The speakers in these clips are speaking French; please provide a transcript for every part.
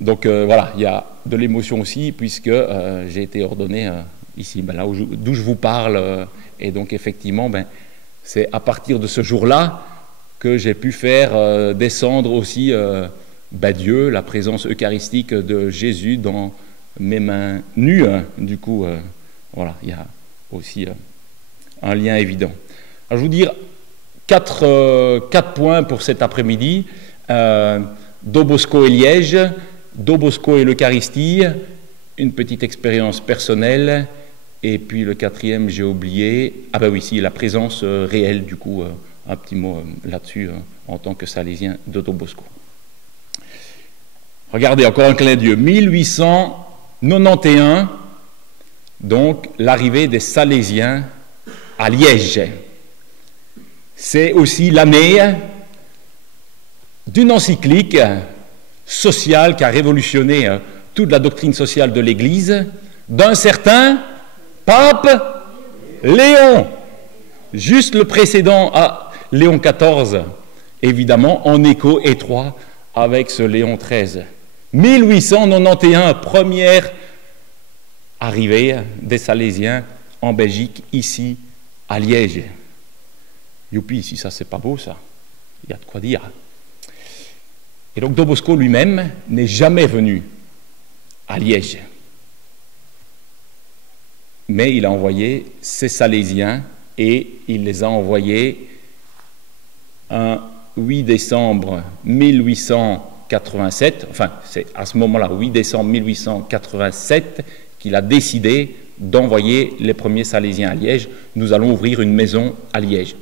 Donc voilà, il y a de l'émotion aussi, puisque j'ai été ordonné ici, là d'où je vous parle. Et donc effectivement, c'est à partir de ce jour-là que j'ai pu faire descendre aussi Dieu, la présence eucharistique de Jésus dans mes mains nues. Du coup, voilà, il y a aussi un lien évident. Alors, je vous dire quatre points pour cet après-midi. Do Bosco et Liège, Do Bosco et l'Eucharistie, une petite expérience personnelle, et puis le quatrième, j'ai oublié, oui, si, la présence réelle, du coup, un petit mot là-dessus, en tant que salésien de Do Bosco. Regardez, encore un clin d'yeux, 1891, donc l'arrivée des Salésiens à Liège. C'est aussi l'année d'une encyclique sociale qui a révolutionné toute la doctrine sociale de l'Église, d'un certain pape Léon. Juste le précédent à Léon XIV, évidemment, en écho étroit avec ce Léon XIII. 1891, première arrivée des Salésiens en Belgique, ici, à Liège. Youpi, si ça c'est pas beau, ça, il y a de quoi dire. Et donc Do Bosco lui-même n'est jamais venu à Liège. Mais il a envoyé ses Salésiens et il les a envoyés un 8 décembre 1887, enfin c'est à ce moment-là, 8 décembre 1887, qu'il a décidé d'envoyer les premiers Salésiens à Liège. Nous allons ouvrir une maison à Liège.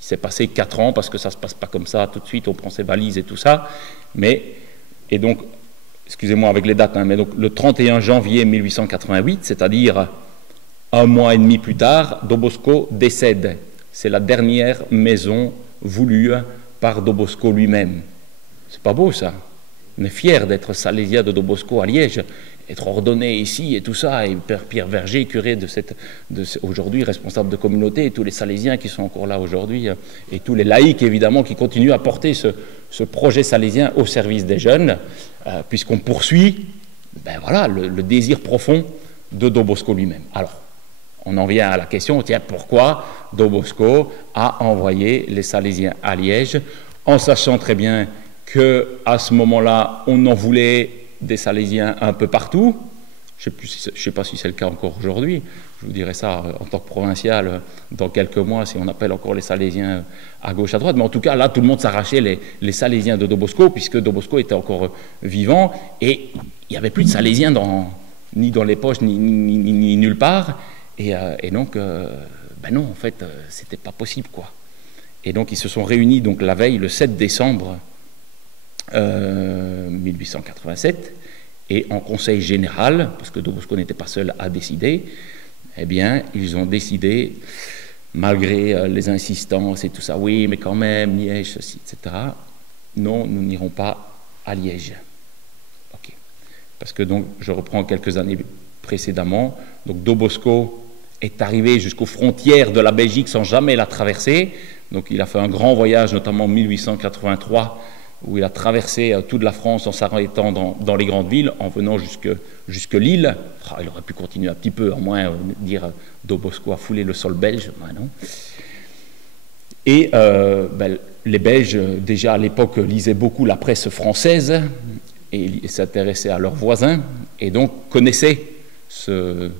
Il s'est passé 4 ans, parce que ça ne se passe pas comme ça, tout de suite, on prend ses valises et tout ça. Et donc, excusez-moi avec les dates, mais donc le 31 janvier 1888, c'est-à-dire un mois et demi plus tard, Do Bosco décède. C'est la dernière maison voulue par Do Bosco lui-même. C'est pas beau, ça. On est fiers d'être salésien de Do Bosco à Liège, être ordonné ici et tout ça, et Père Pierre Verger, curé aujourd'hui responsable de communauté, et tous les salésiens qui sont encore là aujourd'hui, et tous les laïcs évidemment qui continuent à porter ce projet salésien au service des jeunes, puisqu'on poursuit le désir profond de Do Bosco lui-même. Alors, on en vient à la question, tiens, pourquoi Do Bosco a envoyé les Salésiens à Liège, en sachant très bien qu'à ce moment-là, on en voulait des Salésiens un peu partout. Je ne sais pas si c'est le cas encore aujourd'hui. Je vous dirai ça en tant que provincial dans quelques mois, si on appelle encore les Salésiens à gauche, à droite. Mais en tout cas, là, tout le monde s'arrachait les Salésiens de Do Bosco, puisque Do Bosco était encore vivant, et il n'y avait plus de Salésiens ni dans les poches, ni nulle part. Et donc, non, en fait, c'était pas possible, quoi. Et donc, ils se sont réunis donc, la veille, le 7 décembre 1887, et en conseil général, parce que Do Bosco n'était pas seul à décider, eh bien, ils ont décidé, malgré les insistances et tout ça, oui, mais quand même, Liège, ceci, etc., non, nous n'irons pas à Liège. Ok. Parce que donc, je reprends quelques années précédemment, donc Do Bosco est arrivé jusqu'aux frontières de la Belgique sans jamais la traverser, donc il a fait un grand voyage, notamment en 1883, où il a traversé toute la France en s'arrêtant dans les grandes villes, en venant jusque Lille. Il aurait pu continuer un petit peu, à moins dire Do Bosco a foulé le sol belge, non. Et les Belges, déjà à l'époque, lisaient beaucoup la presse française et s'intéressaient à leurs voisins, et donc connaissaient ce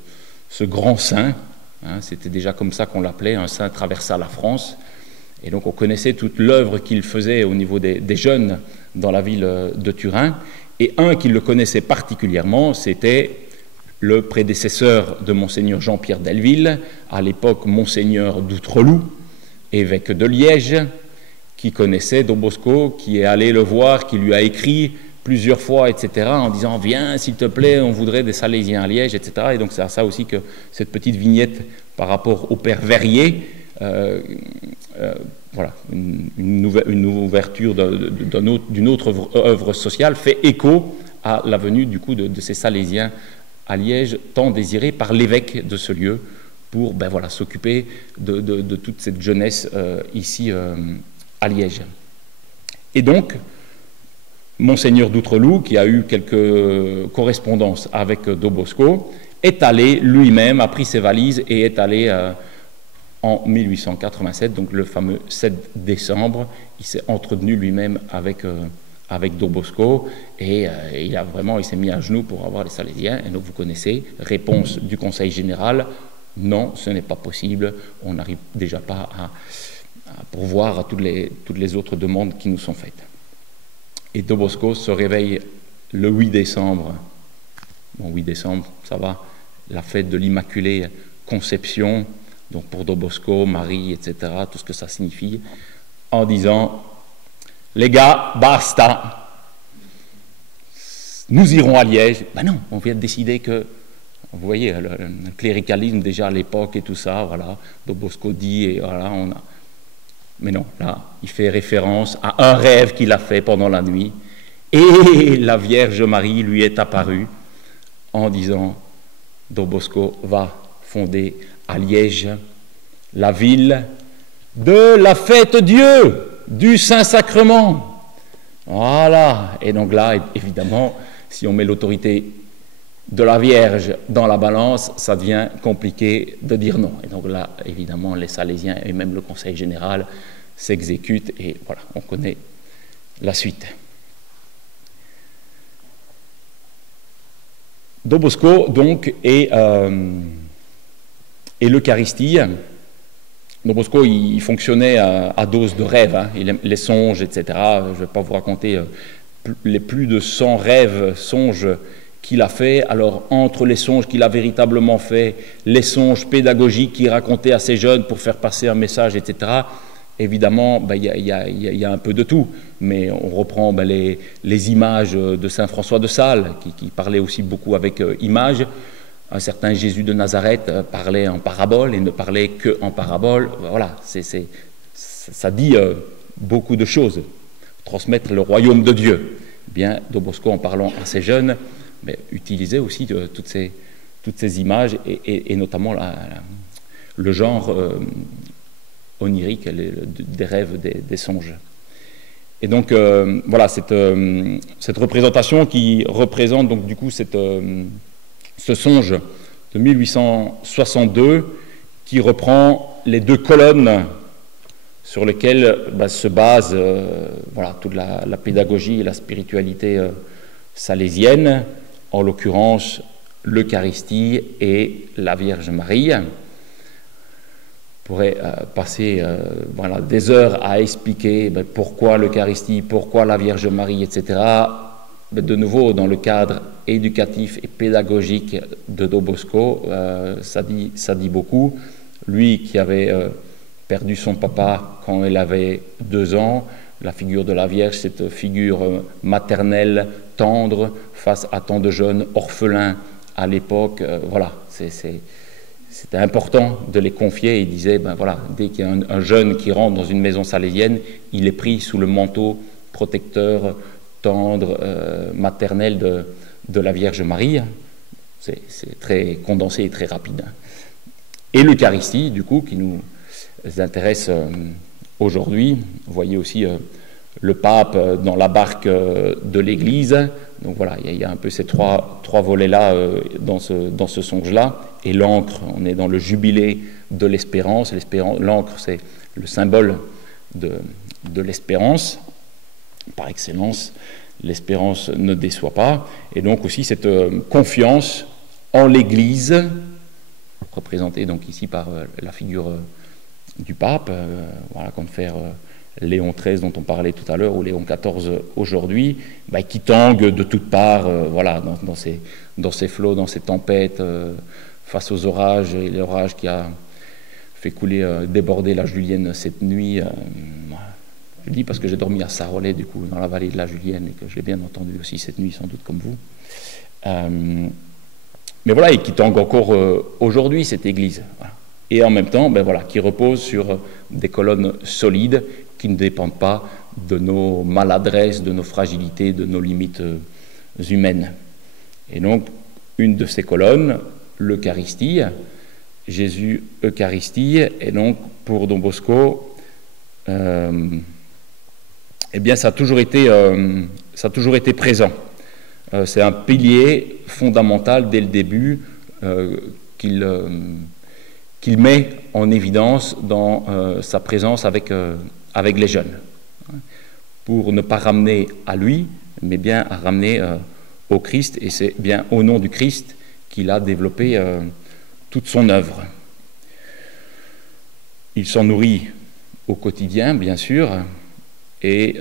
grand saint. C'était déjà comme ça qu'on l'appelait, un saint traversa la France. Et donc on connaissait toute l'œuvre qu'il faisait au niveau des jeunes dans la ville de Turin. Et un qui le connaissait particulièrement, c'était le prédécesseur de Monseigneur Jean-Pierre Delville, à l'époque Monseigneur d'Outreloup, évêque de Liège, qui connaissait Do Bosco, qui est allé le voir, qui lui a écrit plusieurs fois, etc., en disant « Viens, s'il te plaît, on voudrait des Salésiens à Liège, etc. » Et donc c'est à ça aussi que cette petite vignette par rapport au père Verrier, voilà, une ouverture d'une autre œuvre sociale fait écho à la venue du coup de ces Salésiens à Liège, tant désirés par l'évêque de ce lieu pour s'occuper de toute cette jeunesse ici à Liège. Et donc, Monseigneur d'Outreloup, qui a eu quelques correspondances avec Do Bosco, est allé lui-même, a pris ses valises et est allé en 1887, donc le fameux 7 décembre, il s'est entretenu lui-même avec Do Bosco et il s'est mis à genoux pour avoir les Salésiens. Et donc vous connaissez, réponse du Conseil général, non, ce n'est pas possible, on n'arrive déjà pas à pourvoir à toutes les autres demandes qui nous sont faites. Et Do Bosco se réveille le 8 décembre, bon 8 décembre, ça va, la fête de l'Immaculée Conception, donc pour Do Bosco, Marie, etc., tout ce que ça signifie, en disant « Les gars, basta, nous irons à Liège. » Ben non, on vient de décider que, vous voyez, le cléricalisme déjà à l'époque et tout ça, voilà, Do Bosco dit, et voilà, on a... Mais non, là, il fait référence à un rêve qu'il a fait pendant la nuit, et la Vierge Marie lui est apparue en disant « Do Bosco va fonder à Liège la ville de la Fête-Dieu, du Saint-Sacrement. » Voilà. Et donc là, évidemment, si on met l'autorité de la Vierge dans la balance, ça devient compliqué de dire non. Et donc là, évidemment, les Salésiens et même le Conseil général s'exécutent et voilà, on connaît la suite. Do Bosco, donc, et l'Eucharistie. Do Bosco, il fonctionnait à dose de rêve, hein, les songes, etc. Je ne vais pas vous raconter les plus de 100 rêves, songes qu'il a fait. Alors, entre les songes qu'il a véritablement fait, les songes pédagogiques qu'il racontait à ses jeunes pour faire passer un message, etc., évidemment, il y a un peu de tout. Mais on reprend les images de saint François de Sales, qui parlait aussi beaucoup avec images. Un certain Jésus de Nazareth parlait en parabole et ne parlait qu'en parabole. Voilà, ça dit beaucoup de choses. Transmettre le royaume de Dieu. Bien, Do Bosco, en parlant à ses jeunes, mais utilisait aussi toutes ces images et notamment le genre onirique, des rêves, des songes. Et donc, voilà, cette représentation qui représente donc du coup ce songe de 1862 qui reprend les 2 colonnes sur lesquelles se base voilà, toute la pédagogie et la spiritualité salésienne, en l'occurrence l'Eucharistie et la Vierge Marie. On pourrait passer voilà, des heures à expliquer pourquoi l'Eucharistie, pourquoi la Vierge Marie, etc. De nouveau, dans le cadre éducatif et pédagogique de Do Bosco, ça dit beaucoup. Lui qui avait perdu son papa quand il avait 2 ans, la figure de la Vierge, cette figure maternelle, tendre, face à tant de jeunes orphelins à l'époque, voilà, c'était important de les confier. Il disait, voilà, dès qu'il y a un jeune qui rentre dans une maison salésienne, il est pris sous le manteau protecteur, tendre, maternel de la Vierge Marie. C'est très condensé et très rapide. Et l'Eucharistie, du coup, qui nous intéresse aujourd'hui. Vous voyez aussi le pape dans la barque de l'Église. Donc voilà, il y a un peu ces trois volets-là dans ce songe-là. Et l'encre, on est dans le jubilé de l'espérance. L'encre, c'est le symbole de l'espérance. Par excellence, l'espérance ne déçoit pas. Et donc aussi cette confiance en l'Église, représentée donc ici par la figure du pape, voilà, confère Léon XIII dont on parlait tout à l'heure, ou Léon XIV aujourd'hui, qui tangue de toutes parts, voilà, dans ces flots, dans ces tempêtes, face aux orages, et l'orage qui a fait déborder la Julienne cette nuit. Je dis parce que j'ai dormi à Sarolais, du coup, dans la vallée de la Julienne, et que je l'ai bien entendu aussi cette nuit, sans doute comme vous. Mais voilà, et qui tangue encore aujourd'hui, cette église. Voilà. Et en même temps, voilà, qui repose sur des colonnes solides qui ne dépendent pas de nos maladresses, de nos fragilités, de nos limites humaines. Et donc, une de ces colonnes, l'Eucharistie, Jésus Eucharistie, et donc pour Don Bosco, eh bien, ça a toujours été présent. C'est un pilier fondamental dès le début qu'il met en évidence dans sa présence avec les jeunes, pour ne pas ramener à lui, mais bien à ramener au Christ, et c'est bien au nom du Christ qu'il a développé toute son œuvre. Il s'en nourrit au quotidien, bien sûr, et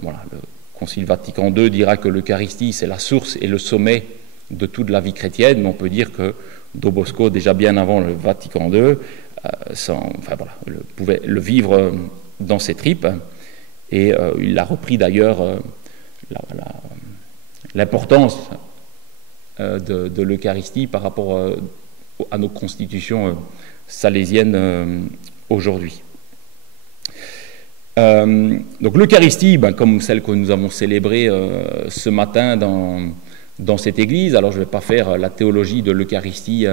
voilà, le Concile Vatican II dira que l'Eucharistie, c'est la source et le sommet de toute la vie chrétienne, mais on peut dire que Don Bosco, déjà bien avant le Vatican II, pouvait le vivre dans ses tripes, et il a repris d'ailleurs l'importance de l'Eucharistie par rapport à nos constitutions salésiennes aujourd'hui. Donc l'Eucharistie, comme celle que nous avons célébrée ce matin dans cette église, alors je ne vais pas faire la théologie de l'Eucharistie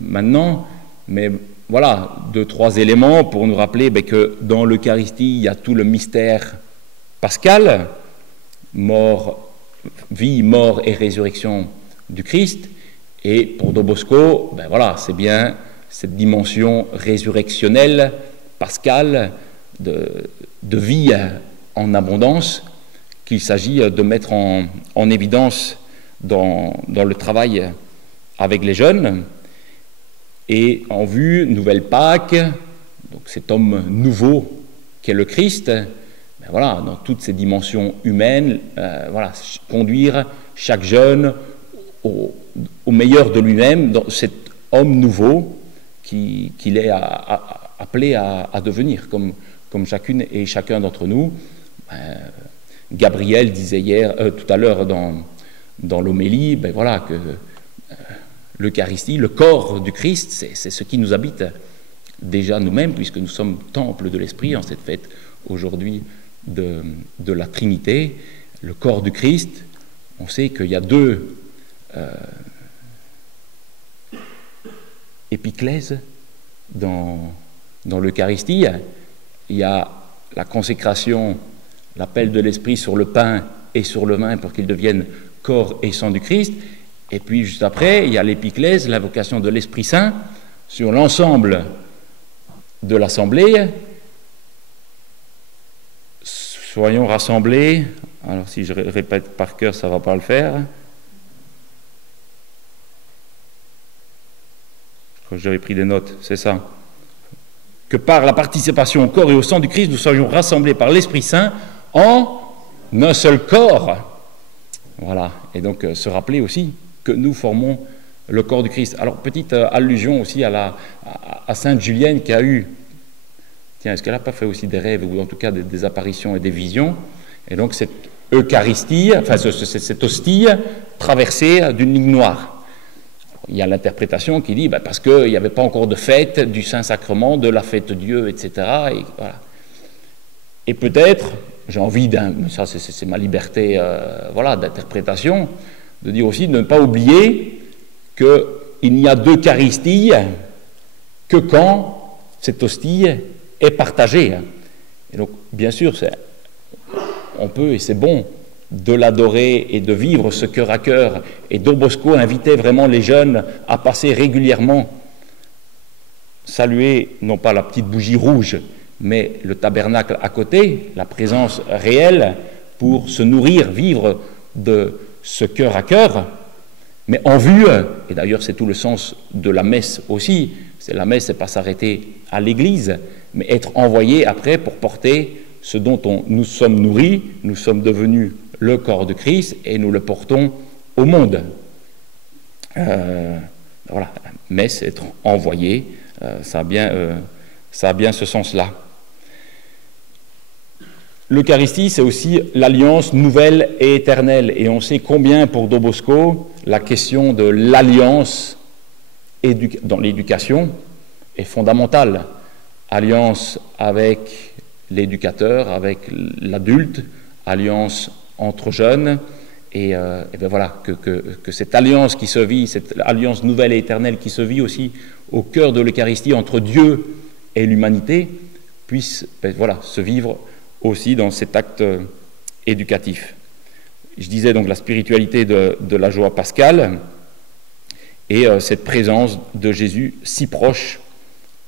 maintenant, mais voilà, 2-3 éléments pour nous rappeler que dans l'Eucharistie, il y a tout le mystère pascal, vie, mort et résurrection du Christ, et pour Don Bosco, voilà, c'est bien cette dimension résurrectionnelle, pascale, de vie en abondance qu'il s'agit de mettre en évidence dans le travail avec les jeunes, et en vue, nouvelle Pâques, donc cet homme nouveau qu'est le Christ, voilà, dans toutes ses dimensions humaines, voilà, conduire chaque jeune au meilleur de lui-même, dans cet homme nouveau qu'il est appelé à devenir, comme chacune et chacun d'entre nous. Gabriel disait tout à l'heure dans l'homélie, voilà, que l'Eucharistie, le corps du Christ, c'est ce qui nous habite déjà nous-mêmes, puisque nous sommes temple de l'Esprit en cette fête aujourd'hui de la Trinité. Le corps du Christ, on sait qu'il y a 2 épiclèses dans l'Eucharistie. Il y a la consécration, l'appel de l'Esprit sur le pain et sur le vin pour qu'ils deviennent corps et sang du Christ. Et puis juste après, il y a l'épiclèse, l'invocation de l'Esprit Saint sur l'ensemble de l'Assemblée. Soyons rassemblés. Alors si je répète par cœur, ça ne va pas le faire. Je crois que j'avais pris des notes, c'est ça. Que par la participation au corps et au sang du Christ, nous soyons rassemblés par l'Esprit Saint en un seul corps. Voilà, et donc se rappeler aussi que nous formons le corps du Christ. Alors, petite allusion aussi à Sainte Julienne qui a eu, est-ce qu'elle n'a pas fait aussi des rêves, ou en tout cas des apparitions et des visions? Et donc cette Eucharistie, cette hostie traversée d'une ligne noire. Il y a l'interprétation qui dit, parce qu'il n'y avait pas encore de fête du Saint-Sacrement, de la fête Dieu, etc. Et, voilà. Et peut-être, j'ai envie ça c'est ma liberté d'interprétation, de dire aussi de ne pas oublier qu'il n'y a d'Eucharistie que quand cette hostie est partagée. Et donc, bien sûr, on peut, et c'est bon, de l'adorer et de vivre ce cœur à cœur. Et Don Bosco invitait vraiment les jeunes à passer régulièrement, saluer non pas la petite bougie rouge, mais le tabernacle à côté, la présence réelle, pour se nourrir, vivre de ce cœur à cœur, mais en vue, et d'ailleurs c'est tout le sens de la messe aussi, la messe, c'est pas s'arrêter à l'église, mais être envoyé après pour porter ce dont nous sommes nourris, nous sommes devenus le corps de Christ et nous le portons au monde. Voilà, la messe, être envoyé, ça a bien ce sens-là. L'Eucharistie, c'est aussi l'alliance nouvelle et éternelle. Et on sait combien, pour Don Bosco, la question de l'alliance dans l'éducation est fondamentale. Alliance avec l'éducateur, avec l'adulte, alliance entre jeunes, et voilà, que cette alliance qui se vit, cette alliance nouvelle et éternelle qui se vit aussi au cœur de l'Eucharistie entre Dieu et l'humanité, puisse se vivre aussi dans cet acte éducatif. Je disais donc la spiritualité de la joie pascale et cette présence de Jésus si proche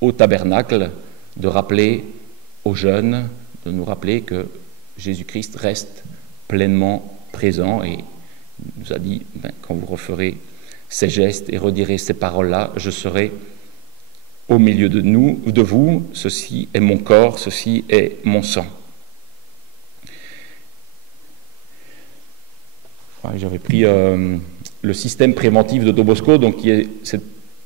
au tabernacle, de rappeler aux jeunes, de nous rappeler que Jésus-Christ reste pleinement présent et nous a dit, quand vous referez ces gestes et redirez ces paroles-là, je serai au milieu de vous, ceci est mon corps, ceci est mon sang. J'avais pris le système préventif de Dobosco, donc qui est cette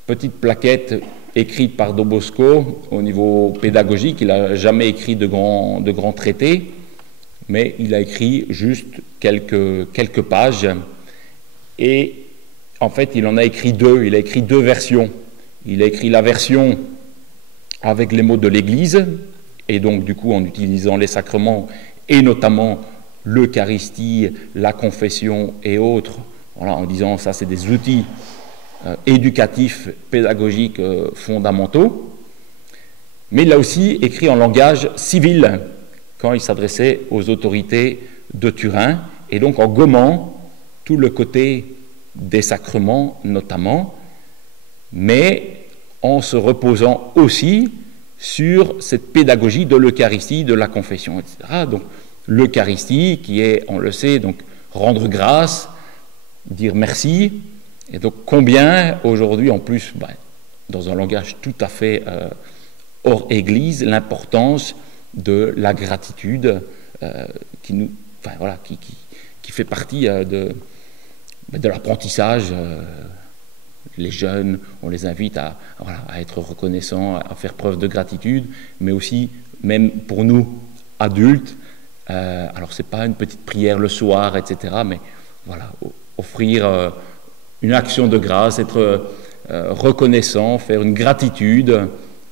petite plaquette écrite par Dobosco au niveau pédagogique. Il n'a jamais écrit de grands traités, mais il a écrit juste quelques pages. Et en fait, il en a écrit deux. Il a écrit deux versions. Il a écrit la version avec les mots de l'Église, et donc du coup en utilisant les sacrements, et notamment l'Eucharistie, la confession et autres, voilà, en disant ça c'est des outils éducatifs, pédagogiques fondamentaux. Mais il a aussi écrit en langage civil, quand il s'adressait aux autorités de Turin, et donc en gommant tout le côté des sacrements notamment, mais en se reposant aussi sur cette pédagogie de l'Eucharistie, de la confession, etc. Donc l'Eucharistie qui est, on le sait, donc rendre grâce, dire merci, et donc combien aujourd'hui en plus, dans un langage tout à fait hors Église, l'importance de la gratitude qui fait partie de l'apprentissage. Les jeunes, on les invite à être reconnaissants, à faire preuve de gratitude, mais aussi, même pour nous, adultes, alors c'est pas une petite prière le soir, etc., mais voilà, offrir une action de grâce, être reconnaissant, faire une gratitude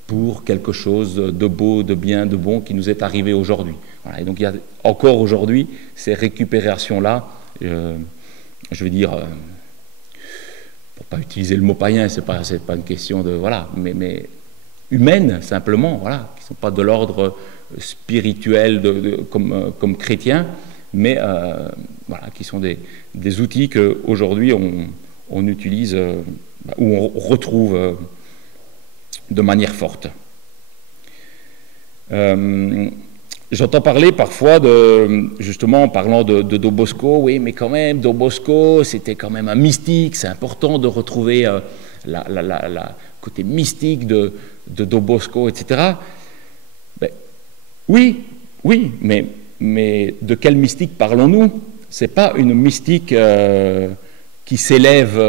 pour quelque chose de beau, de bien, de bon qui nous est arrivé aujourd'hui. Voilà, et donc il y a encore aujourd'hui ces récupérations-là, je veux dire... pour ne pas utiliser le mot païen, c'est pas une question de... Voilà, mais humaines, simplement, voilà, qui ne sont pas de l'ordre spirituel comme chrétiens, mais voilà, qui sont des outils qu'aujourd'hui on utilise, ou on retrouve de manière forte. J'entends parler parfois justement en parlant de Dobosco, oui, mais quand même, Dobosco, c'était quand même un mystique, c'est important de retrouver la côté mystique de Dobosco, etc. Ben, oui, mais de quel mystique parlons-nous? C'est pas une mystique qui s'élève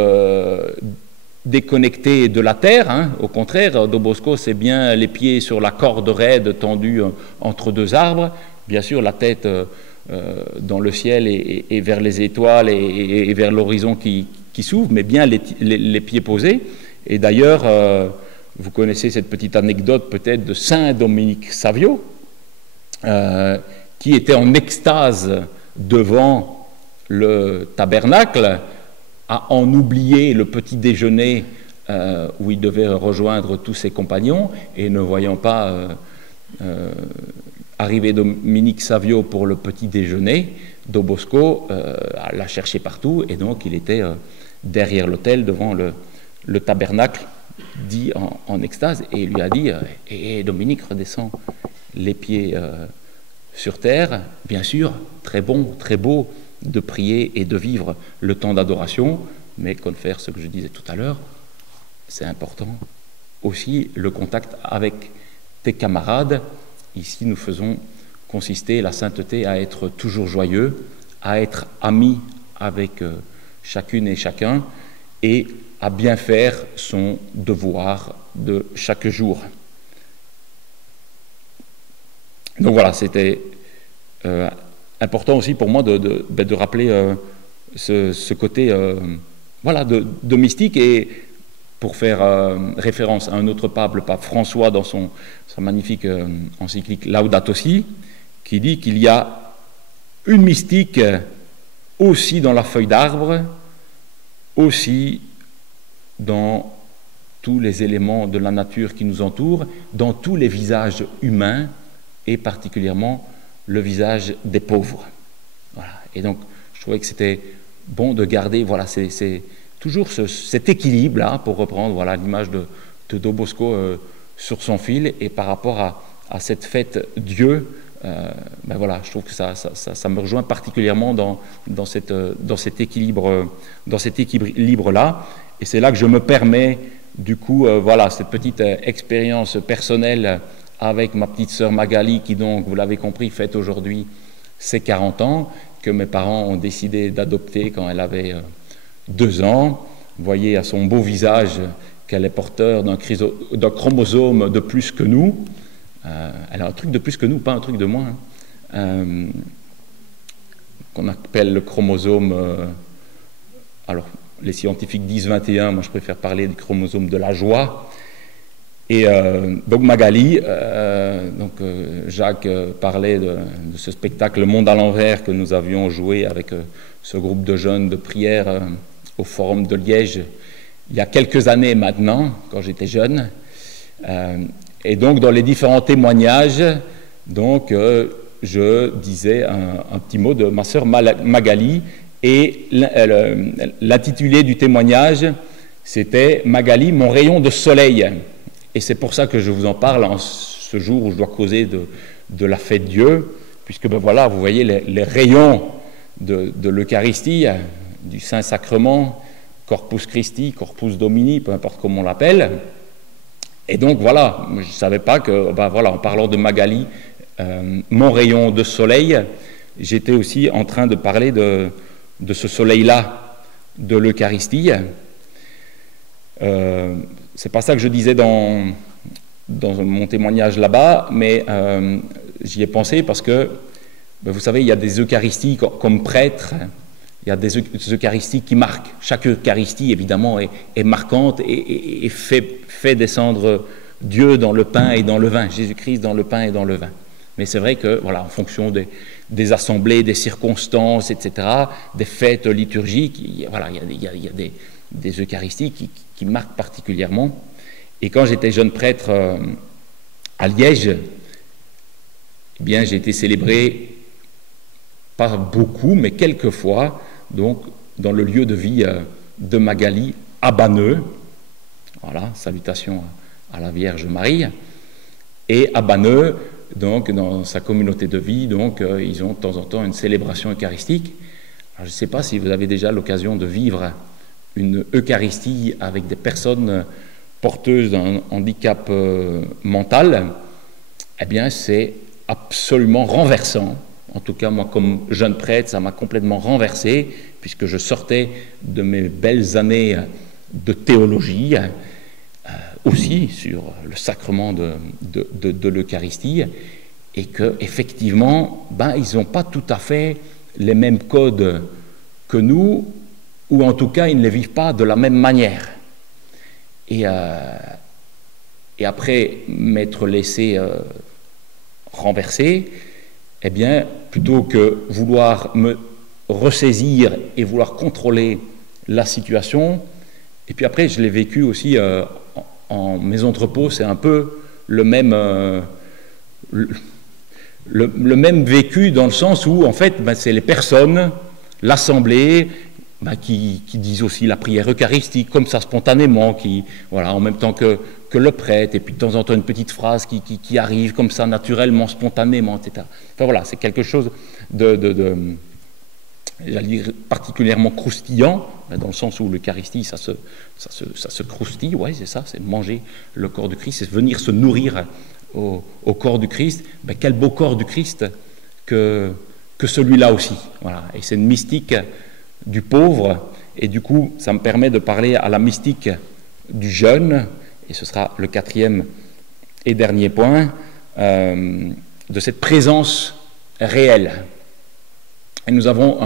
déconnectée de la terre, hein. Au contraire, Dobosco, c'est bien les pieds sur la corde raide tendue entre deux arbres, bien sûr la tête dans le ciel et vers les étoiles et vers l'horizon qui s'ouvre, mais bien les pieds posés. Et d'ailleurs, vous connaissez cette petite anecdote peut-être de Saint Dominique Savio, qui était en extase devant le tabernacle, à en oublier le petit déjeuner où il devait rejoindre tous ses compagnons, et ne voyant pas arriver Dominique Savio pour le petit déjeuner, Dobosco l'a cherché partout, et donc il était derrière l'autel devant le tabernacle, dit en extase, et il lui a dit et Dominique, redescend les pieds sur terre, bien sûr, très bon, très beau de prier et de vivre le temps d'adoration, mais comme faire ce que je disais tout à l'heure, c'est important aussi le contact avec tes camarades. Ici, nous faisons consister la sainteté à être toujours joyeux, à être amis avec chacune et chacun, et à bien faire son devoir de chaque jour. Donc voilà, c'était important aussi pour moi de rappeler ce côté voilà, de mystique, et pour faire référence à un autre pape, le pape François, dans sa magnifique encyclique Laudato Si, qui dit qu'il y a une mystique aussi dans la feuille d'arbre, aussi dans tous les éléments de la nature qui nous entourent, dans tous les visages humains, et particulièrement le visage des pauvres. Voilà. Et donc, je trouvais que c'était bon de garder, voilà, c'est toujours cet équilibre-là, pour reprendre voilà, l'image de Don Bosco sur son fil, et par rapport à cette fête Dieu, ben voilà, je trouve que ça me rejoint particulièrement dans cet équilibre-là, et c'est là que je me permets, du coup, voilà, cette petite expérience personnelle avec ma petite sœur Magali, qui donc, vous l'avez compris, fête aujourd'hui ses 40 ans, que mes parents ont décidé d'adopter quand elle avait 2 ans. Vous voyez à son beau visage qu'elle est porteur d'un chromosome de plus que nous. Elle a un truc de plus que nous, pas un truc de moins, qu'on appelle le chromosome, alors les scientifiques disent 21, moi je préfère parler du chromosome de la joie. Et donc Magali, Jacques parlait de ce spectacle Le Monde à l'envers que nous avions joué avec ce groupe de jeunes de prière au Forum de Liège il y a quelques années maintenant, quand j'étais jeune. Et donc dans les différents témoignages, donc, je disais un petit mot de ma sœur Magali, et l'intitulé du témoignage, c'était « Magali, mon rayon de soleil ». Et c'est pour ça que je vous en parle en ce jour où je dois causer de la fête Dieu, puisque ben voilà, vous voyez les rayons de l'Eucharistie, du Saint-Sacrement, Corpus Christi, Corpus Domini, peu importe comment on l'appelle. Et donc voilà, je ne savais pas que, ben voilà, en parlant de Magali, mon rayon de soleil, j'étais aussi en train de parler de ce soleil-là, de l'Eucharistie. C'est pas ça que je disais dans mon témoignage là-bas, mais j'y ai pensé parce que, ben vous savez, il y a des Eucharisties comme prêtre, il y a des Eucharisties qui marquent. Chaque Eucharistie, évidemment, est marquante et fait descendre Dieu dans le pain et dans le vin, Jésus-Christ dans le pain et dans le vin. Mais c'est vrai que, voilà, en fonction des assemblées, des circonstances, etc., des fêtes liturgiques, voilà, il y a des Eucharisties qui marquent particulièrement. Et quand j'étais jeune prêtre à Liège, eh bien, j'ai été célébré, pas beaucoup, mais quelques fois, donc, dans le lieu de vie de Magali, à Banneux. Voilà, salutations à la Vierge Marie. Et à Banneux, donc, dans sa communauté de vie, donc, ils ont de temps en temps une célébration eucharistique. Alors, je ne sais pas si vous avez déjà l'occasion de vivre une Eucharistie avec des personnes porteuses d'un handicap mental. Eh bien, c'est absolument renversant. En tout cas, moi, comme jeune prêtre, ça m'a complètement renversé, puisque je sortais de mes belles années de théologie, aussi sur le sacrement de l'Eucharistie, et qu'effectivement, ben, ils n'ont pas tout à fait les mêmes codes que nous, ou en tout cas, ils ne les vivent pas de la même manière. Et après m'être laissé renverser, eh bien, plutôt que vouloir me ressaisir et vouloir contrôler la situation, et puis après, je l'ai vécu aussi en mes entrepôts, c'est un peu le même vécu dans le sens où, en fait, ben, c'est les personnes, l'assemblée, ben, qui disent aussi la prière eucharistique, comme ça, spontanément, voilà, en même temps que le prêtre, et puis de temps en temps une petite phrase qui arrive comme ça, naturellement, spontanément, etc. Enfin voilà, c'est quelque chose j'allais dire, particulièrement croustillant, dans le sens où l'Eucharistie, ça se croustille, ouais, c'est ça, c'est manger le corps du Christ, c'est venir se nourrir au corps du Christ. Ben, quel beau corps du Christ que celui-là aussi. Voilà. Et c'est une mystique du pauvre, et du coup, ça me permet de parler à la mystique du jeune, et ce sera le 4e et dernier point, de cette présence réelle. Et nous avons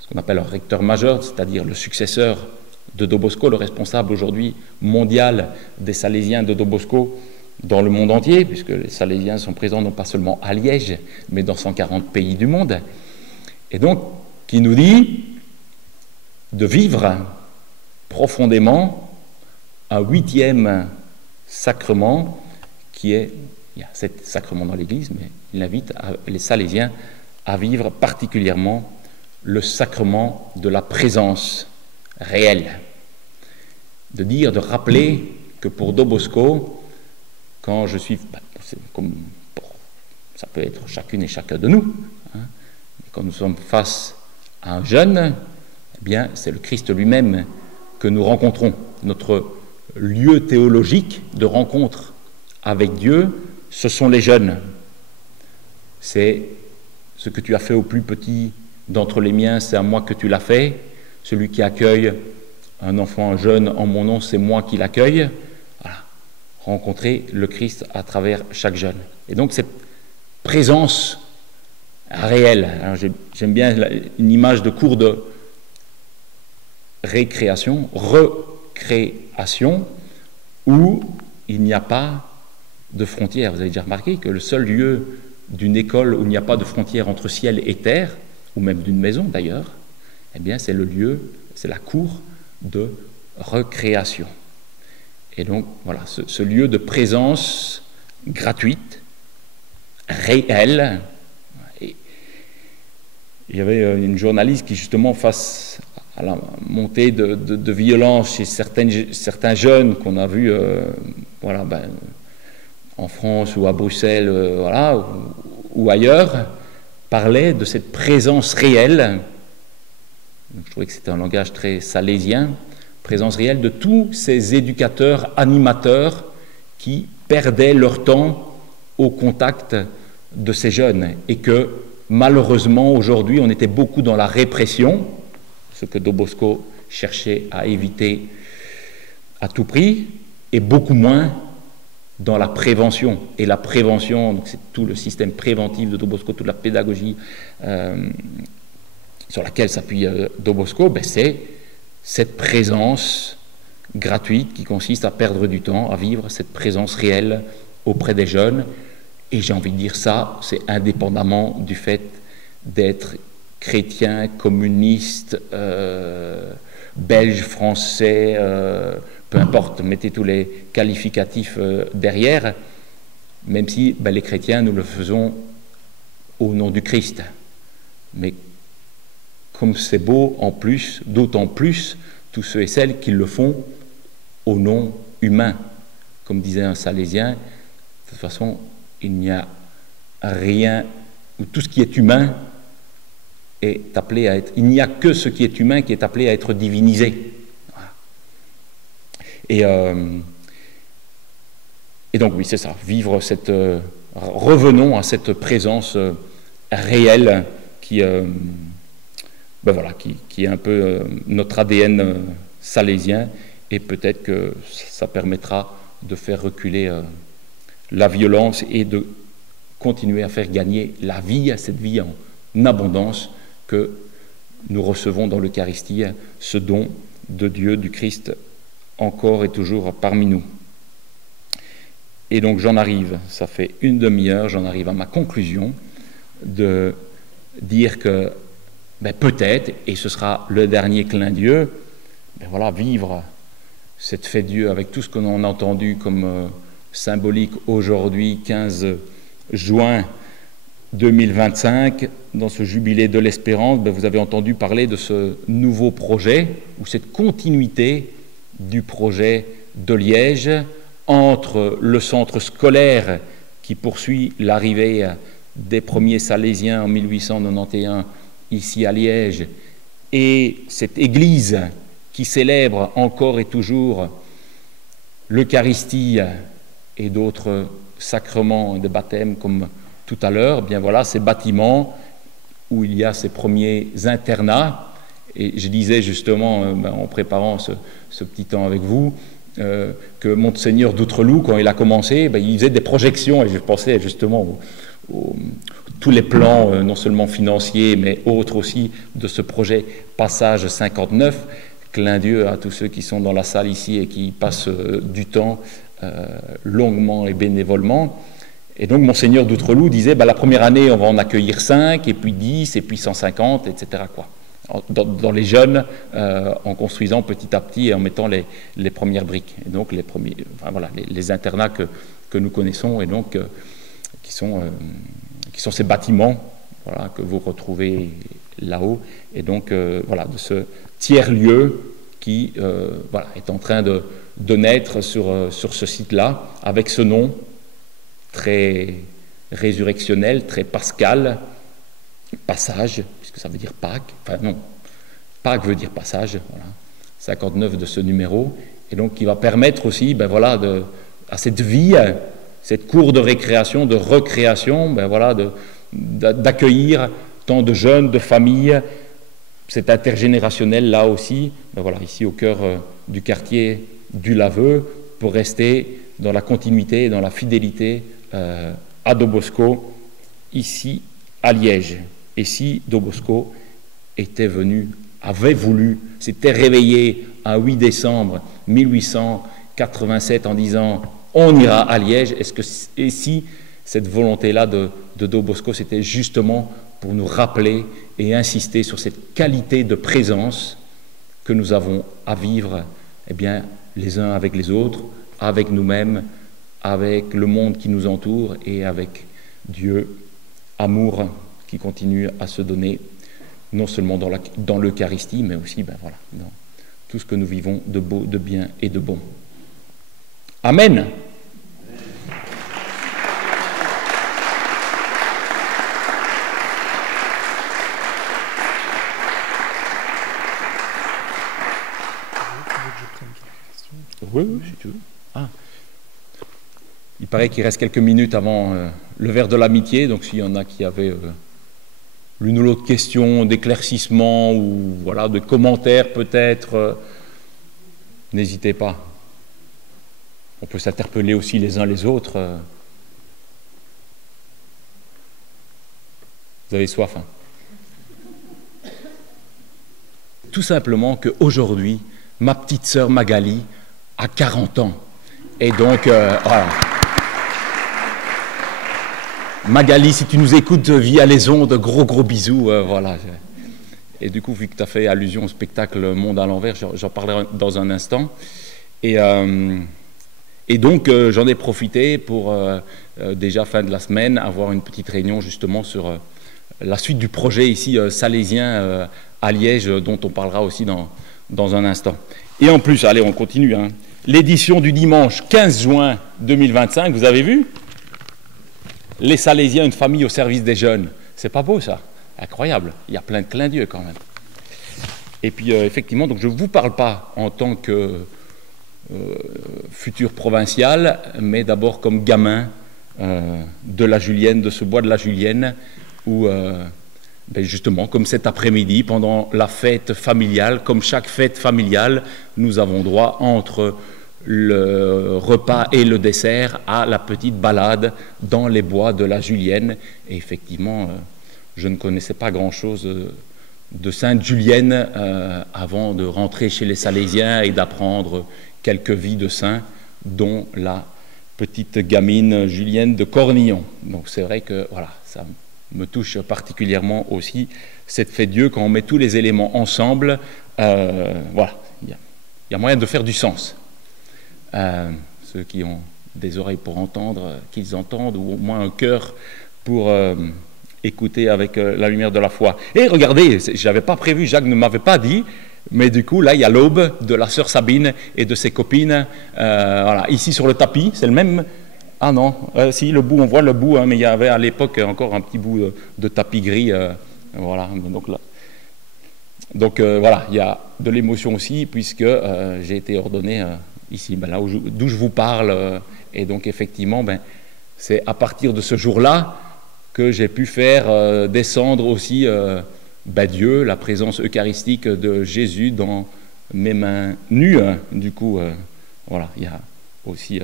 ce qu'on appelle un recteur majeur, c'est-à-dire le successeur de Don Bosco, le responsable aujourd'hui mondial des Salésiens de Don Bosco dans le monde entier, puisque les Salésiens sont présents non pas seulement à Liège, mais dans 140 pays du monde. Et donc, qui nous dit de vivre profondément un 8e sacrement qui est il y a 7 sacrements dans l'Église, mais il invite les Salésiens à vivre particulièrement le sacrement de la présence réelle. De rappeler que pour Don Bosco, quand je suis, ça peut être chacune et chacun de nous, hein, quand nous sommes face à un jeune, eh bien, c'est le Christ lui-même que nous rencontrons. Notre lieu théologique de rencontre avec Dieu, ce sont les jeunes. C'est ce que tu as fait au plus petit d'entre les miens, c'est à moi que tu l'as fait. Celui qui accueille un enfant jeune en mon nom, c'est moi qui l'accueille. Voilà. Rencontrer le Christ à travers chaque jeune. Et donc cette présence réelle. Alors j'aime bien une image de cours de récréation, recréation, où il n'y a pas de frontières. Vous avez déjà remarqué que le seul lieu d'une école où il n'y a pas de frontière entre ciel et terre, ou même d'une maison d'ailleurs, eh bien c'est le lieu, c'est la cour de recréation. Et donc voilà, ce lieu de présence gratuite, réelle. Et il y avait une journaliste qui justement, face à la montée de violence chez certains jeunes qu'on a vus en France ou à Bruxelles ou ailleurs, parlait de cette présence réelle. Donc, je trouvais que c'était un langage très salésien, présence réelle de tous ces éducateurs, animateurs qui perdaient leur temps au contact de ces jeunes et que malheureusement aujourd'hui on était beaucoup dans la répression, ce que Don Bosco cherchait à éviter à tout prix, et beaucoup moins dans la prévention. Et la prévention, donc c'est tout le système préventif de Don Bosco, toute la pédagogie sur laquelle s'appuie Don Bosco, c'est cette présence gratuite qui consiste à perdre du temps, à vivre cette présence réelle auprès des jeunes. Et j'ai envie de dire ça, c'est indépendamment du fait d'être chrétien, communiste, belge, français, peu importe, mettez tous les qualificatifs derrière, même si les chrétiens, nous le faisons au nom du Christ. Mais comme c'est beau, en plus, d'autant plus, tous ceux et celles qui le font au nom humain. Comme disait un Salésien, de toute façon, il n'y a rien, ou tout ce qui est humain est appelé à être, il n'y a que ce qui est humain qui est appelé à être divinisé. Voilà. Et donc oui, c'est ça, vivre cette, revenons à cette présence réelle qui est un peu notre ADN salésien, et peut-être que ça permettra de faire reculer la violence et de continuer à faire gagner la vie, cette vie en abondance que nous recevons dans l'Eucharistie, ce don de Dieu, du Christ, encore et toujours parmi nous. Et donc j'en arrive, ça fait une demi-heure, j'en arrive à ma conclusion de dire que peut-être, et ce sera le dernier clin d'yeux, vivre cette fête Dieu avec tout ce que l'on a entendu comme symbolique aujourd'hui, 15 juin 2025, dans ce jubilé de l'espérance, vous avez entendu parler de ce nouveau projet, ou cette continuité du projet de Liège, entre le centre scolaire qui poursuit l'arrivée des premiers Salésiens en 1891 ici à Liège, et cette église qui célèbre encore et toujours l'Eucharistie et d'autres sacrements de baptême comme tout à l'heure, ces bâtiments où il y a ces premiers internats. Et je disais justement, en préparant ce petit temps avec vous, que Monseigneur d'Outreloup, quand il a commencé, il faisait des projections, et je pensais justement tous les plans, non seulement financiers, mais autres aussi, de ce projet Passage 59. Clin d'yeux à tous ceux qui sont dans la salle ici et qui passent du temps longuement et bénévolement. Et donc Monseigneur d'Outreloup disait, la première année, on va en accueillir 5, et puis 10, et puis 150, etc. dans les jeunes, en construisant petit à petit et en mettant les premières briques. Et donc les internats que nous connaissons et donc qui sont ces bâtiments que vous retrouvez là-haut. Et donc de ce tiers-lieu qui est en train de naître sur ce site-là, avec ce nom très résurrectionnel, très pascal, passage, puisque ça veut dire Pâques, Pâques veut dire passage, 59 de ce numéro, et donc qui va permettre aussi, à cette vie, cette cour de récréation, de recréation, d'accueillir tant de jeunes, de familles, cet intergénérationnel là aussi, ici au cœur du quartier du Laveu, pour rester dans la continuité et dans la fidélité à Do Bosco, ici à Liège. Et si Do Bosco avait voulu, s'était réveillé un 8 décembre 1887 en disant « on ira à Liège », et si cette volonté-là de Do Bosco, c'était justement pour nous rappeler et insister sur cette qualité de présence que nous avons à vivre les uns avec les autres, avec nous-mêmes, avec le monde qui nous entoure et avec Dieu, amour qui continue à se donner, non seulement dans l'Eucharistie, mais aussi dans tout ce que nous vivons de beau, de bien et de bon. Amen. Oui, si tu veux. Il paraît qu'il reste quelques minutes avant le verre de l'amitié, donc s'il y en a qui avaient l'une ou l'autre question d'éclaircissement ou de commentaires peut-être, n'hésitez pas. On peut s'interpeller aussi les uns les autres. Vous avez soif, hein? Tout simplement qu'aujourd'hui, ma petite sœur Magali a 40 ans. Et donc, voilà. Magali, si tu nous écoutes via les ondes, gros bisous, voilà. Et du coup, vu que tu as fait allusion au spectacle Monde à l'envers, j'en parlerai dans un instant. Et donc, j'en ai profité pour, déjà fin de la semaine, avoir une petite réunion justement sur la suite du projet ici salésien à Liège, dont on parlera aussi dans un instant. Et en plus, allez, on continue, hein. L'édition du dimanche 15 juin 2025, vous avez vu ? Les Salésiens, une famille au service des jeunes. C'est pas beau, ça? Incroyable. Il y a plein de clins d'yeux, quand même. Et puis, effectivement, donc je ne vous parle pas en tant que futur provincial, mais d'abord comme gamin de la Julienne, de ce bois de la Julienne, où, justement, comme cet après-midi, pendant la fête familiale, comme chaque fête familiale, nous avons droit entre le repas et le dessert à la petite balade dans les bois de la Julienne. Et effectivement, je ne connaissais pas grand-chose de Sainte Julienne avant de rentrer chez les Salésiens et d'apprendre quelques vies de saints, dont la petite gamine Julienne de Cornillon. Donc c'est vrai que ça me touche particulièrement aussi, cette fête Dieu, quand on met tous les éléments ensemble, il y a moyen de faire du sens. Ceux qui ont des oreilles pour entendre, qu'ils entendent, ou au moins un cœur pour écouter avec la lumière de la foi. Et regardez, je n'avais pas prévu, Jacques ne m'avait pas dit, mais du coup, là, il y a l'aube de la sœur Sabine et de ses copines, ici sur le tapis, c'est le même... Ah non, si, le bout, on voit le bout, hein, mais il y avait à l'époque encore un petit bout de tapis gris, donc là... Donc il y a de l'émotion aussi, puisque j'ai été ordonné ici, là d'où je vous parle, et donc effectivement, c'est à partir de ce jour-là que j'ai pu faire descendre aussi Dieu, la présence eucharistique de Jésus dans mes mains nues. Du coup, il y a aussi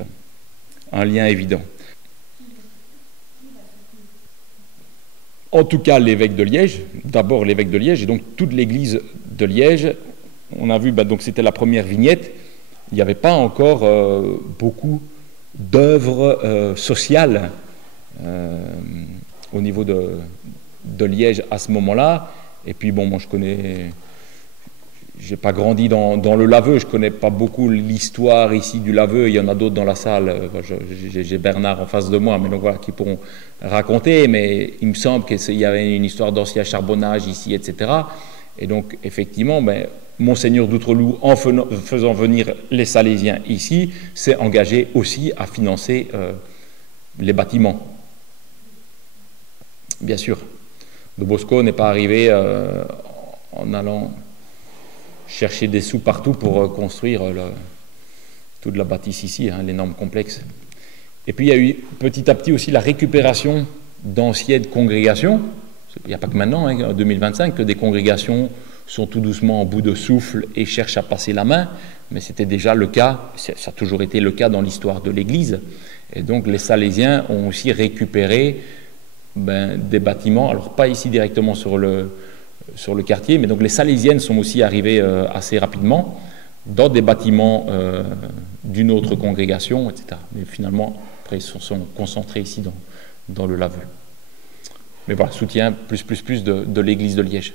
un lien évident. En tout cas, l'évêque de Liège, d'abord l'évêque de Liège, et donc toute l'église de Liège, on a vu, donc c'était la première vignette, il n'y avait pas encore beaucoup d'œuvres sociales au niveau de Liège à ce moment-là, Et puis bon, moi j'ai pas grandi dans le Laveux, je connais pas beaucoup l'histoire ici du Laveux, il y en a d'autres dans la salle, j'ai Bernard en face de moi, mais donc voilà, qui pourront raconter, mais il me semble qu'il y avait une histoire d'ancien charbonnage ici, etc. Et donc effectivement, Monseigneur d'Outreloup, en faisant venir les Salésiens ici, s'est engagé aussi à financer les bâtiments. Bien sûr, de Bosco n'est pas arrivé en allant chercher des sous partout pour construire toute la bâtisse ici, l'énorme complexe. Et puis il y a eu petit à petit aussi la récupération d'anciennes congrégations. Il n'y a pas que maintenant, en 2025, que des congrégations sont tout doucement en bout de souffle et cherchent à passer la main, mais c'était déjà le cas, ça a toujours été le cas dans l'histoire de l'Église. Et donc les Salésiens ont aussi récupéré des bâtiments, alors pas ici directement sur le quartier, mais donc les Salésiennes sont aussi arrivées assez rapidement dans des bâtiments d'une autre congrégation, etc. Mais finalement, après, ils sont concentrés ici dans le Laveux. Mais voilà, soutien plus de l'Église de Liège.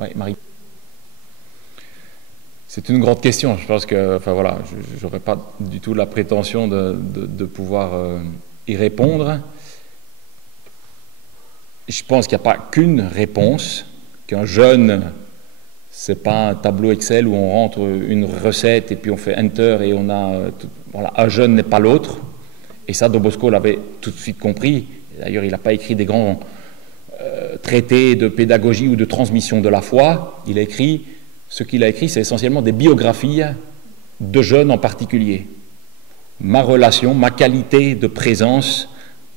Oui, Marie. C'est une grande question. Je pense que, enfin voilà, je n'aurais pas du tout la prétention de pouvoir y répondre. Je pense qu'il n'y a pas qu'une réponse, qu'un jeûne, c'est pas un tableau Excel où on rentre une recette et puis on fait Enter et on a... voilà, un jeûne n'est pas l'autre. Et ça, Don Bosco l'avait tout de suite compris. D'ailleurs, il n'a pas écrit des grands traités de pédagogie ou de transmission de la foi. Il a écrit, ce qu'il a écrit, c'est essentiellement des biographies de jeunes en particulier. Ma relation, ma qualité de présence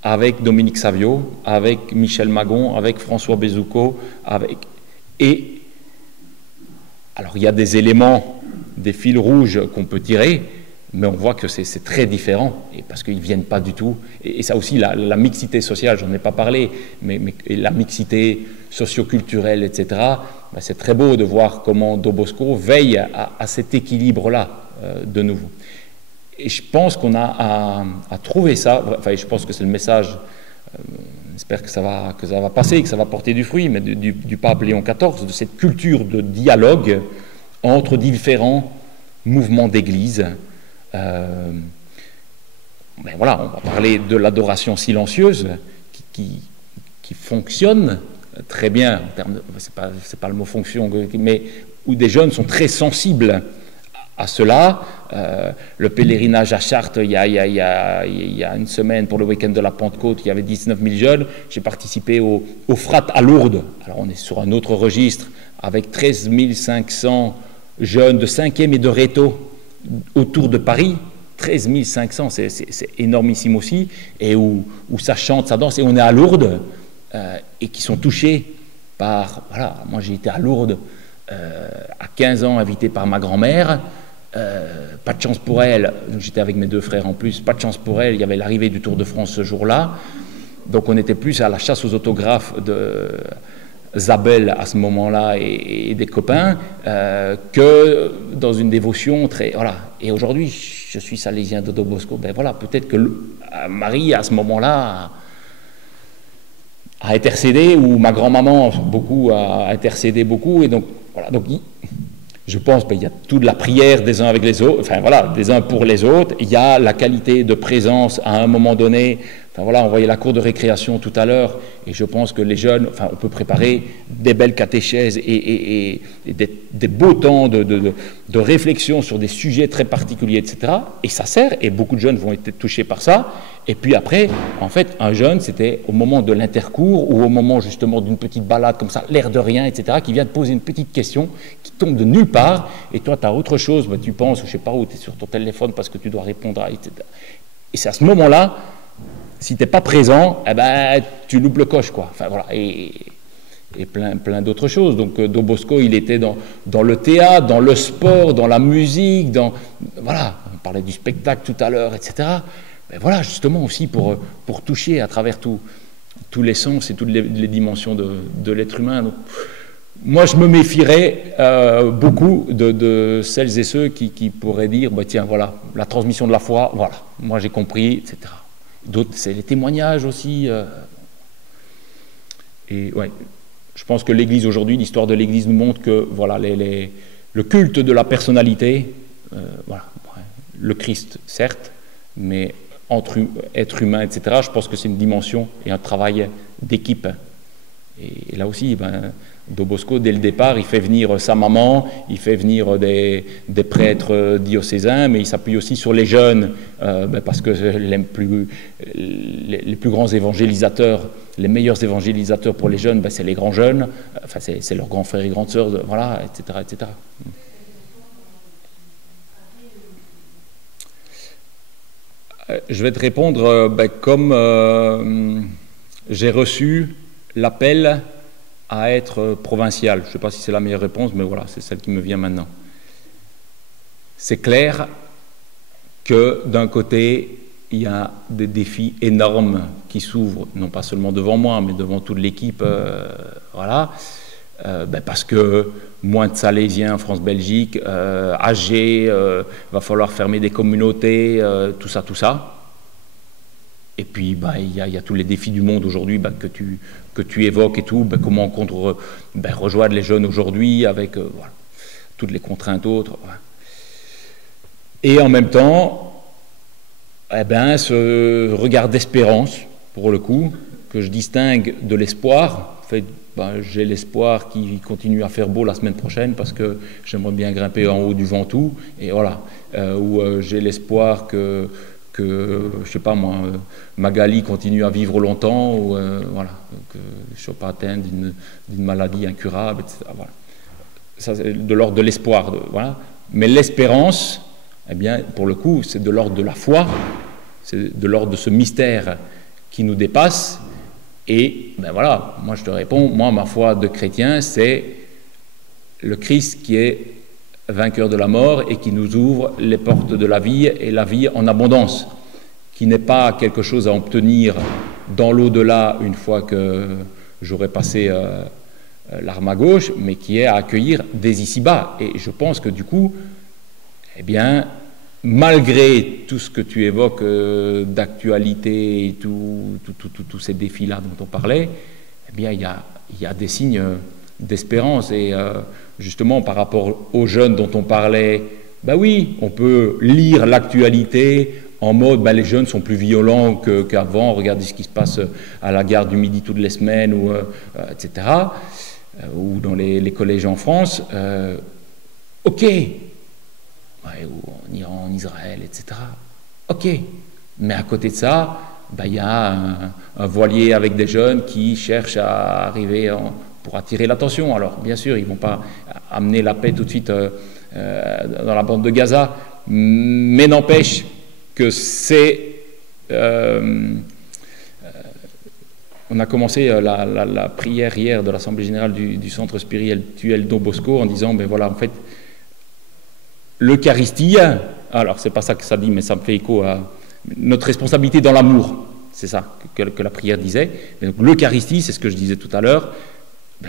avec Dominique Savio, avec Michel Magon, avec François Bezouco, et alors il y a des éléments, des fils rouges qu'on peut tirer, mais on voit que c'est très différent, et parce qu'ils ne viennent pas du tout. Et ça aussi, la mixité sociale, j'en ai pas parlé, mais la mixité socioculturelle, etc., c'est très beau de voir comment Don Bosco veille à cet équilibre-là, de nouveau. Et je pense qu'on a à trouver ça, enfin je pense que c'est le message, j'espère que ça va passer, que ça va porter du fruit, mais du pape Léon XIV, de cette culture de dialogue entre différents mouvements d'Église. Mais voilà, on va parler de l'adoration silencieuse qui fonctionne très bien, en termes de, c'est pas le mot fonction, mais où des jeunes sont très sensibles à cela. Le pèlerinage à Chartres, il y a une semaine, pour le week-end de la Pentecôte, il y avait 19 000 jeunes. J'ai participé au Frat à Lourdes. Alors on est sur un autre registre, avec 13 500 jeunes de 5e et de Réto autour de Paris. 13 500, c'est énormissime aussi, et où ça chante, ça danse, et on est à Lourdes, et qui sont touchés par... Voilà, moi j'ai été à Lourdes à 15 ans, invité par ma grand-mère. Pas de chance pour elle, j'étais avec mes deux frères en plus, pas de chance pour elle, il y avait l'arrivée du Tour de France ce jour-là, donc on était plus à la chasse aux autographes de Zabel à ce moment-là et des copains que dans une dévotion très... Voilà. Et aujourd'hui, je suis salésien de Don Bosco, ben voilà, peut-être que Marie à ce moment-là a intercédé, ou ma grand-maman a intercédé beaucoup, et donc voilà, donc je pense qu'il y a toute la prière des uns avec les autres, enfin voilà, des uns pour les autres, il y a la qualité de présence à un moment donné, enfin voilà, on voyait la cour de récréation tout à l'heure, et je pense que les jeunes, enfin on peut préparer des belles catéchèses et des beaux temps de réflexion sur des sujets très particuliers, etc., et ça sert, et beaucoup de jeunes vont être touchés par ça. Et puis après, en fait, un jeune, c'était au moment de l'intercours ou au moment justement d'une petite balade comme ça, l'air de rien, etc., qui vient te poser une petite question qui tombe de nulle part, et toi, tu as autre chose, bah, tu penses, je sais pas où, tu es sur ton téléphone parce que tu dois répondre à, etc. Et c'est à ce moment-là, si tu n'es pas présent, eh ben, tu loupes le coche, quoi. Enfin, voilà, et plein d'autres choses. Donc, Don Bosco, il était dans le théâtre, dans le sport, dans la musique, voilà, on parlait du spectacle tout à l'heure, etc., ben voilà, justement aussi pour toucher à travers tous les sens et toutes les dimensions de l'être humain. Donc, moi, je me méfierais beaucoup de celles et ceux qui pourraient dire, bah, tiens, voilà, la transmission de la foi, voilà, moi j'ai compris, etc. D'autres, c'est les témoignages aussi. Et ouais, Je pense que l'Église aujourd'hui, l'histoire de l'Église nous montre que voilà, le culte de la personnalité, voilà, le Christ certes, mais entre être humain, etc., je pense que c'est une dimension et un travail d'équipe. Et là aussi, Don Bosco, dès le départ, il fait venir sa maman, il fait venir des prêtres diocésains, mais il s'appuie aussi sur les jeunes, parce que les plus grands évangélisateurs, les meilleurs évangélisateurs pour les jeunes, c'est les grands jeunes, enfin c'est leurs grands frères et grandes sœurs, voilà, etc., etc. Je vais te répondre comme j'ai reçu l'appel à être provincial. Je ne sais pas si c'est la meilleure réponse, mais voilà, c'est celle qui me vient maintenant. C'est clair que d'un côté, il y a des défis énormes qui s'ouvrent, non pas seulement devant moi, mais devant toute l'équipe, voilà, parce que moins de Salésiens en France-Belgique, âgés, va falloir fermer des communautés, tout ça. Et puis, il y a tous les défis du monde aujourd'hui que tu évoques et tout. Comment on rejoindre les jeunes aujourd'hui avec voilà, toutes les contraintes autres. Voilà. Et en même temps, ce regard d'espérance, pour le coup, que je distingue de l'espoir. En fait, j'ai l'espoir qu'il continue à faire beau la semaine prochaine parce que j'aimerais bien grimper en haut du Ventoux. Et voilà. Ou j'ai l'espoir que je sais pas moi, Magali continue à vivre longtemps, ou voilà, que je ne sois pas atteint d'une maladie incurable, etc. Voilà. Ça, c'est de l'ordre de l'espoir, voilà. Mais l'espérance, eh bien, pour le coup, c'est de l'ordre de la foi, c'est de l'ordre de ce mystère qui nous dépasse. Et voilà, moi je te réponds, moi ma foi de chrétien, c'est le Christ qui est vainqueur de la mort et qui nous ouvre les portes de la vie et la vie en abondance, qui n'est pas quelque chose à obtenir dans l'au-delà une fois que j'aurai passé l'arme à gauche, mais qui est à accueillir dès ici-bas. Et je pense que du coup, eh bien, malgré tout ce que tu évoques d'actualité et tous ces défis-là dont on parlait, eh bien, il y a des signes d'espérance. Et justement, par rapport aux jeunes dont on parlait, oui, on peut lire l'actualité en mode les jeunes sont plus violents qu'avant, regardez ce qui se passe à la gare du Midi toutes les semaines, ou, etc., ou dans les collèges en France. Ok, ou en Iran, en Israël, etc. Ok, mais à côté de ça, il y a un voilier avec des jeunes qui cherchent à arriver pour attirer l'attention. Alors, bien sûr, ils ne vont pas amener la paix tout de suite dans la bande de Gaza, mais n'empêche que c'est... on a commencé la prière hier de l'Assemblée Générale du Centre Spirituel Don Bosco en disant, voilà, en fait, l'Eucharistie, alors c'est pas ça que ça dit, mais ça me fait écho à notre responsabilité dans l'amour, c'est ça que la prière disait. Donc l'Eucharistie, c'est ce que je disais tout à l'heure,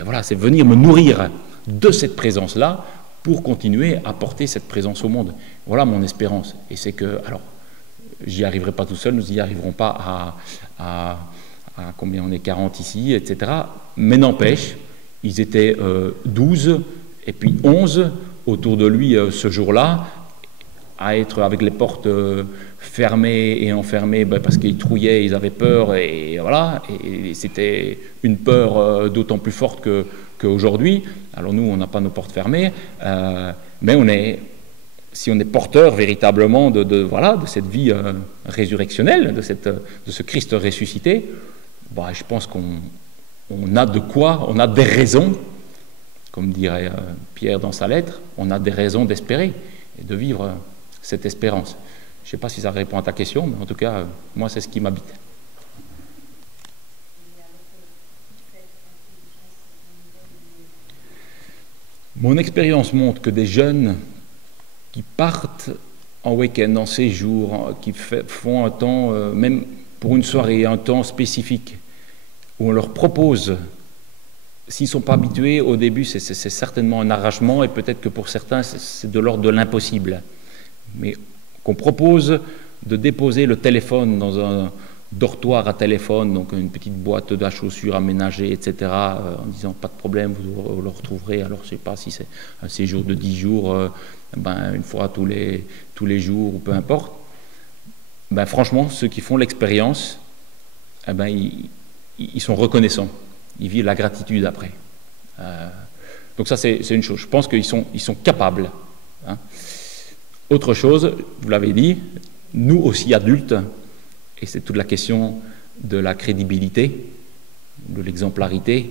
voilà, c'est venir me nourrir de cette présence-là pour continuer à porter cette présence au monde. Voilà mon espérance. Et c'est que, alors, j'y arriverai pas tout seul, nous n'y arriverons pas à combien on est 40 ici, etc. Mais n'empêche, ils étaient 12 et puis 11 autour de lui ce jour-là, à être avec les portes fermées et enfermées parce qu'ils trouillaient, ils avaient peur, et voilà, et c'était une peur d'autant plus forte qu'aujourd'hui. Alors nous, on n'a pas nos portes fermées, mais si on est porteur véritablement de cette vie résurrectionnelle, de ce Christ ressuscité, je pense qu'on a de quoi, on a des raisons, comme dirait Pierre dans sa lettre, on a des raisons d'espérer et de vivre cette espérance. Je ne sais pas si ça répond à ta question, mais en tout cas, moi, c'est ce qui m'habite. Mon expérience montre que des jeunes qui partent en week-end, en séjour, qui font un temps, même pour une soirée, un temps spécifique, où on leur propose, s'ils ne sont pas habitués, au début, c'est certainement un arrachement, et peut-être que pour certains, c'est de l'ordre de l'impossible. Mais qu'on propose de déposer le téléphone dortoir à téléphone, donc une petite boîte à chaussures aménagée, etc., en disant pas de problème, vous le retrouverez. Alors je ne sais pas si c'est un séjour de 10 jours, une fois tous les jours, ou peu importe. Franchement, ceux qui font l'expérience, ils sont reconnaissants. Ils vivent la gratitude après. Donc ça, c'est une chose. Je pense qu'ils sont capables. Hein. Autre chose, vous l'avez dit, nous aussi adultes, et c'est toute la question de la crédibilité, de l'exemplarité.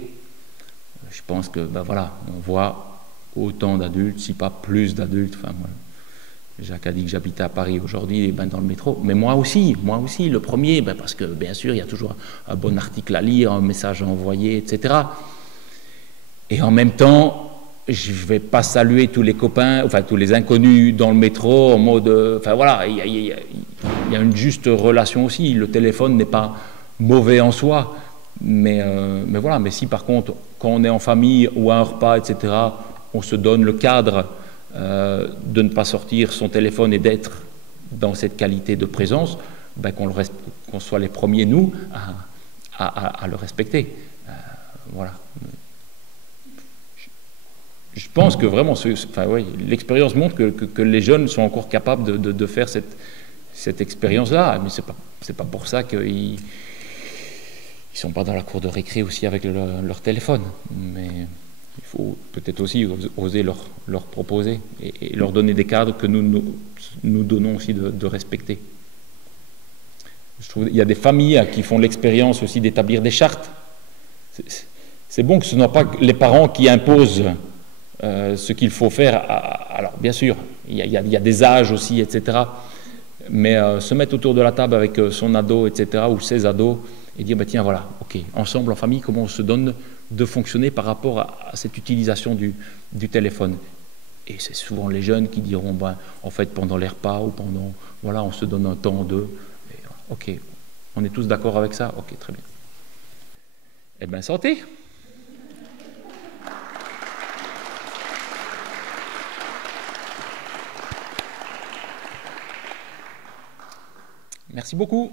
Je pense que, on voit autant d'adultes, si pas plus d'adultes. Enfin, moi, Jacques a dit que j'habitais à Paris aujourd'hui, dans le métro. Mais moi aussi, le premier, parce que bien sûr, il y a toujours un bon article à lire, un message à envoyer, etc. Et en même temps, je ne vais pas saluer tous les copains, tous les inconnus dans le métro en mode... il y a une juste relation aussi. Le téléphone n'est pas mauvais en soi. Mais si par contre, quand on est en famille ou à un repas, etc., on se donne le cadre de ne pas sortir son téléphone et d'être dans cette qualité de présence, qu'on soit les premiers, nous, à le respecter. Voilà. Je pense que vraiment, l'expérience montre que les jeunes sont encore capables de faire cette expérience-là, mais c'est pas pour ça qu'ils sont pas dans la cour de récré aussi avec leur téléphone. Mais il faut peut-être aussi oser leur proposer et leur donner des cadres que nous donnons aussi de respecter. Je trouve qu'il y a des familles qui font l'expérience aussi d'établir des chartes. C'est bon que ce ne soit pas les parents qui imposent ce qu'il faut faire. Alors bien sûr, il y a des âges aussi, etc. Mais se mettre autour de la table avec son ado, etc., ou ses ados, et dire, tiens, voilà, ok, ensemble, en famille, comment on se donne de fonctionner par rapport à cette utilisation du téléphone. Et c'est souvent les jeunes qui diront, en fait, pendant les repas, ou pendant, on se donne un temps d'eux. Ok, on est tous d'accord avec ça? Ok, très bien. Eh bien, santé! Merci beaucoup.